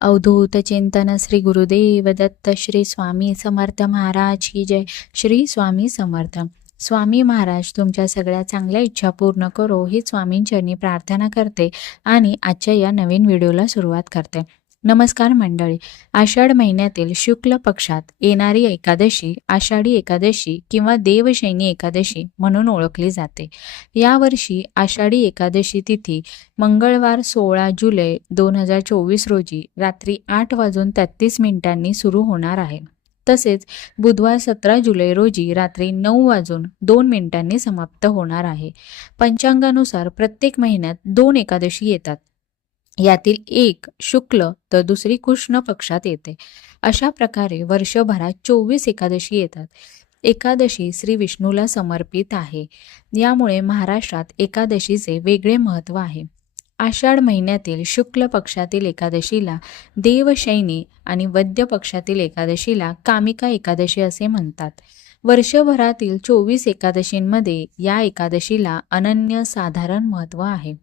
अवधूत चिंतन श्री गुरुदेव दत्त श्री स्वामी समर्थ महाराज की जय. श्री स्वामी समर्थ. स्वामी महाराज तुमच्या सगळ्या चांगल्या इच्छा पूर्ण करो ही स्वामींचरणी प्रार्थना करते आणि आजच्या या नवीन व्हिडिओला सुरुवात करते. नमस्कार मंडळी. आषाढ महिन्यातील शुक्ल पक्षात येणारी एकादशी आषाढी एकादशी किंवा देवशयनी एकादशी म्हणून ओळखली जाते. यावर्षी आषाढी एकादशी तिथी मंगळवार 16 जुलै 2024 रोजी रात्री 8:33 सुरू होणार आहे. तसेच बुधवार 17 जुलै रोजी रात्री 9:02 समाप्त होणार आहे. पंचांगानुसार प्रत्येक महिन्यात 2 एकादशी येतात. यातील एक शुक्ल तर दुसरी कृष्ण पक्षात येते. अशा प्रकारे वर्षभरात 24 एकादशी येतात. एकादशी श्री विष्णूला समर्पित आहे. यामुळे महाराष्ट्रात एकादशीचे वेगळे महत्त्व आहे. आषाढ महिन्यातील शुक्ल पक्षातील एकादशीला देवशयनी आणि वद्य पक्षातील एकादशीला कामिका एकादशी असे म्हणतात. वर्षभरातील 24 एकादशींमध्ये या एकादशीला अनन्यसाधारण महत्त्व आहे.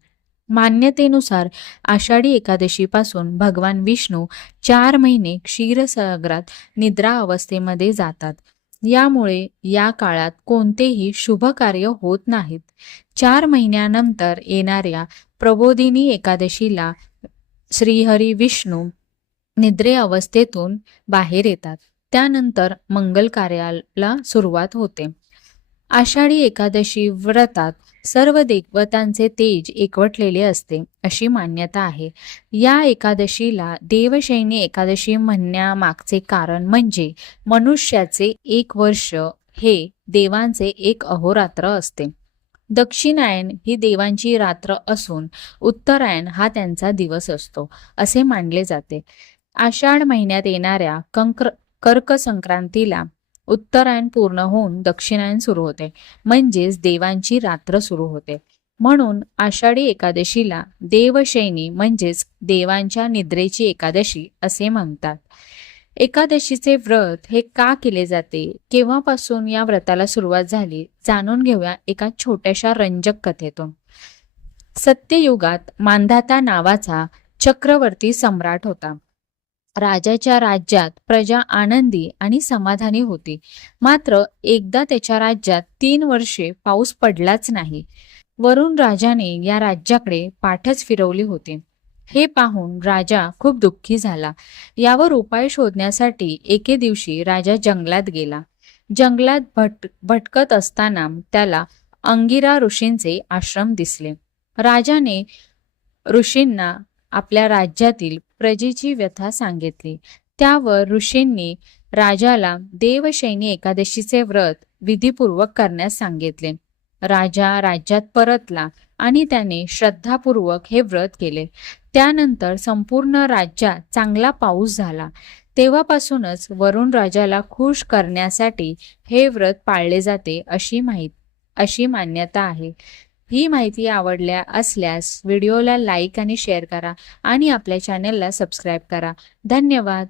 मान्यतेनुसार आषाढी एकादशीपासून भगवान विष्णू 4 महिने क्षीरसागरात निद्रा अवस्थेमध्ये जातात. यामुळे या काळात कोणतेही शुभ कार्य होत नाहीत. 4 महिन्यानंतर येणाऱ्या प्रबोधिनी एकादशीला श्रीहरी विष्णू निद्रे अवस्थेतून बाहेर येतात. त्यानंतर मंगल कार्याला सुरुवात होते. आषाढी एकादशी व्रतात सर्व देवतांचे तेज एकवटलेले असते अशी मान्यता आहे. या एकादशीला देवशयनी एकादशी म्हणण्यामागचे कारण म्हणजे मनुष्याचे 1 वर्ष हे देवांचे 1 अहोरात्र असते. दक्षिणायन ही देवांची रात्र असून उत्तरायण हा त्यांचा दिवस असतो असे मानले जाते. आषाढ महिन्यात येणाऱ्या कर्क संक्रांतीला उत्तरायण पूर्ण होऊन दक्षिणायन सुरू होते, म्हणजेच देवांची रात्र सुरू होते. म्हणून आषाढी एकादशीला देवशयनी म्हणजेच देवांच्या निद्रेची एकादशी असे म्हणतात. एकादशीचे व्रत हे का केले जाते, केव्हापासून या व्रताला सुरुवात झाली, जाणून घेऊया एका छोट्याशा रंजक कथेतून. सत्ययुगात मांधाता नावाचा चक्रवर्ती सम्राट होता. राजाच्या राज्यात प्रजा आनंदी आणि समाधानी होती. मात्र एकदा त्याच्या राज्यात 3 वर्षे पाऊस पडलाच नाही. वरून राजाने या राज्याकडे पाठच फिरवली होती. हे पाहून राजा खूप दुःखी झाला. यावर उपाय शोधण्यासाठी एके दिवशी राजा जंगलात गेला. जंगलात भटकत असताना त्याला अंगिरा ऋषींचे आश्रम दिसले. राजाने ऋषींना आपल्या राज्यातील प्रजेची व्यथा सांगितली. त्यावर ऋषींनी राजाला देवशयनी एकादशीचे व्रत विधीपूर्वक करण्यास सांगितले. राजा राज्यात परतला आणि त्याने श्रद्धापूर्वक हे व्रत केले. त्यानंतर संपूर्ण राज्यात चांगला पाऊस झाला. तेव्हापासूनच वरुण राजाला खुश करण्यासाठी हे व्रत पाळले जाते अशी मान्यता आहे. ही माहिती आवडल्या असल्यास व्हिडिओला लाईक आणि शेअर करा आणि आपल्या चॅनलला सबस्क्राईब करा. धन्यवाद.